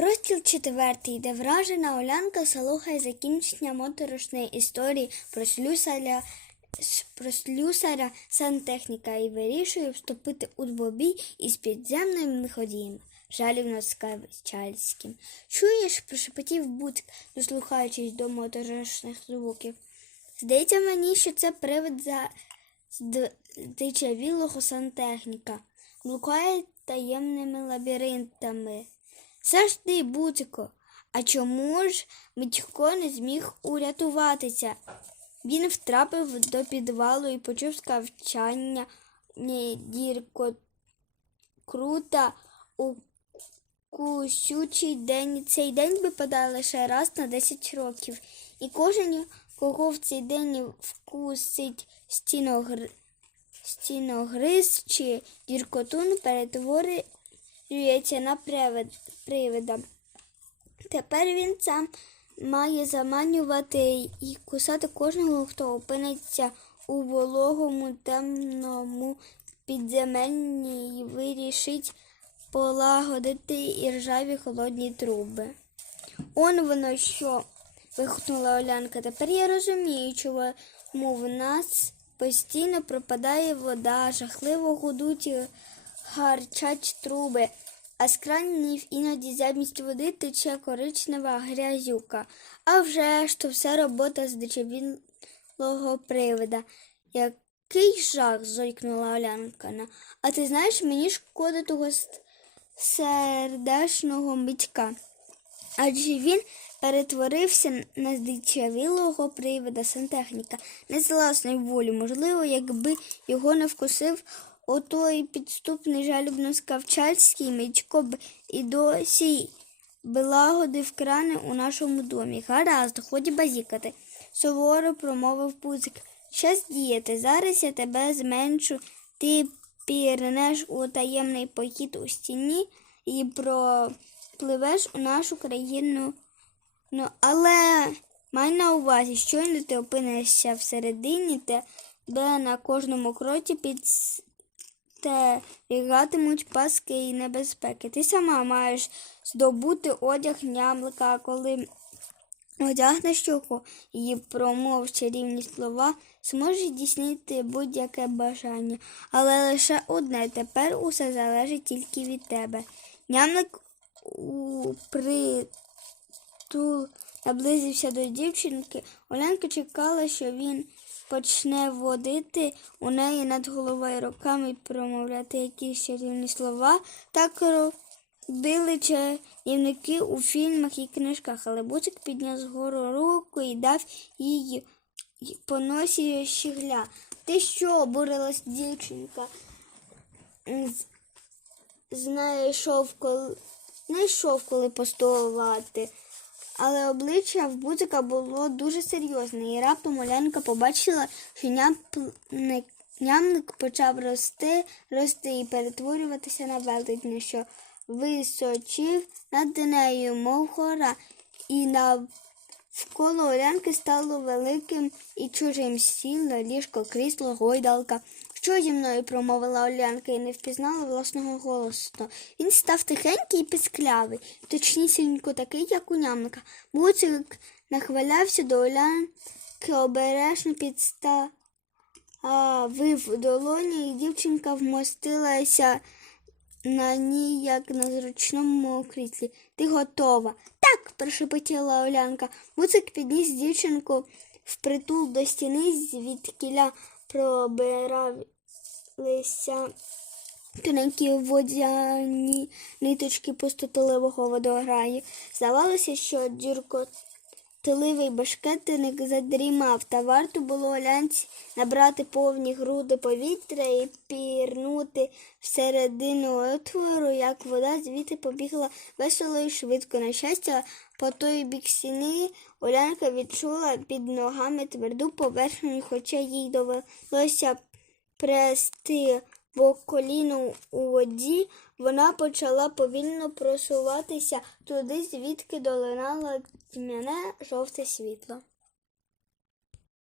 Розділ четвертий, де вражена Олянка слухає закінчення моторошної історії про слюсаря, про слюсаря сантехніка і вирішує вступити у двобій із підземним лиходієм. Жалівно Скавичальським. Чуєш, прошепотів Буцик, дослухаючись до моторошних звуків. Здається мені, що це привид за здичавілого сантехніка. Блукає таємними лабіринтами. Завжди, Буцико. А чому ж Митько не зміг урятуватися? Він втрапив до підвалу і почув скавчання дірко крута у кусючий день. Цей день випадає лише раз на 10 років. І кожен, кого в цей день вкусить стіногр... стіногриз чи діркотун, перетворюється на привид... привида. Тепер він сам має заманювати і кусати кожного, хто опиниться у вологому темному підземельні і вирішить полагодити іржаві холодні труби. Он воно що. вигукнула Олянка. Тепер я розумію, чому в нас постійно пропадає вода, жахливо гудуть і гарчать труби, а з кранів іноді замість води тече коричнева грязюка. А вже ж то все робота з дичавілого привида. Який жах, зойкнула Олянкана. А ти знаєш, мені шкода того сердешного митька. Адже він перетворився на здичавілого привида сантехніка не з власної волі. Можливо, якби його не вкусив отой підступний жалюбно скавчальський митько б і досі белагодив крани у нашому домі. Гаразд, ході базікати, суворо промовив пузик. Час діяти. Зараз я тебе зменшу. Ти пірнеш у таємний похід у стіні і пропливеш у нашу країну. Ну, але май на увазі, щойно ти опинишся всередині, тебе на кожному кроці підстерігатимуть паски і небезпеки. Ти сама маєш здобути одяг нямлика, коли одягнеш його і промов чарівні слова, зможеш здійснити будь-яке бажання. Але лише одне тепер усе залежить тільки від тебе. Нямлик у притул наблизився до дівчинки. Оленка чекала, що він почне водити у неї над головою руками і промовляти якісь чарівні слова. Так робили чарівники у фільмах і книжках, але Буцик підняв згору руку і дав їй по носі щігля. Ти що? обурилась дівчинка. Знайшов коли не йшов, коли постулувати. Але обличчя в Бузика було дуже серйозне, і раптом Олянка побачила, що нямник, нямник почав рости, рости і перетворюватися на велетня, що височив над нею, мов гора, і навколо Олянки стало великим і чужим сіло, ліжко, крісло, гойдалка. Що зі мною промовила Олянка і не впізнала власного голосу. Він став тихенький і писклявий, точнісінько такий, як у нямника. Буцик нахвалявся до Олянки обережно підставив долоні, і дівчинка вмостилася на ній, як на зручному кріслі. Ти готова? Так, прошепотіла Олянка. Буцик підніс дівчинку впритул до стіни, звідкіля пробиралися тоненькі водяні ниточки пустотливого водограю. Здавалося, що дюркотливий башкетник задрімав, та варто було Олянці набрати повні груди повітря і пірнути всередину отвору, як вода звідти побігла весело і швидко. На щастя, по той бік стіни Олянка відчула під ногами тверду поверхню, хоча їй довелося прести по коліну у воді, вона почала повільно просуватися туди, звідки долинало тьмяне жовте світло.